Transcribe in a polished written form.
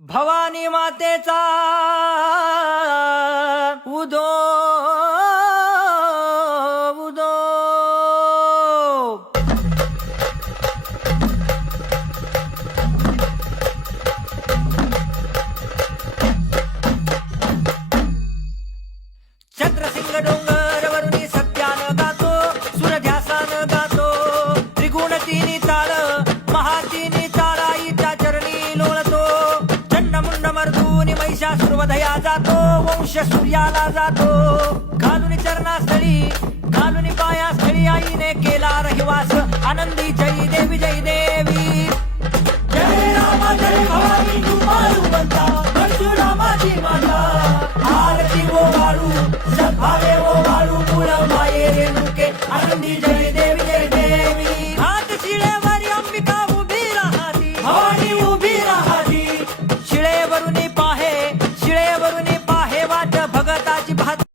भवानी मातेचा उदो उदो चंद्रसिंग डोंगरवरुनी सत्यानं गातो सूर्यध्यासानं गातो त्रिगुण तिन्ही ताळ महातिनी ताराईच्या चरणी लोळतो चंडमुंड मर्दूनी महिषासुरवधया जातो वंश सूर्याला जातो घालून चरणास्थळी घालून पायास्थळी आईने केला रहिवास आनंदी जय देवी जय देवी जय राम जय भवानी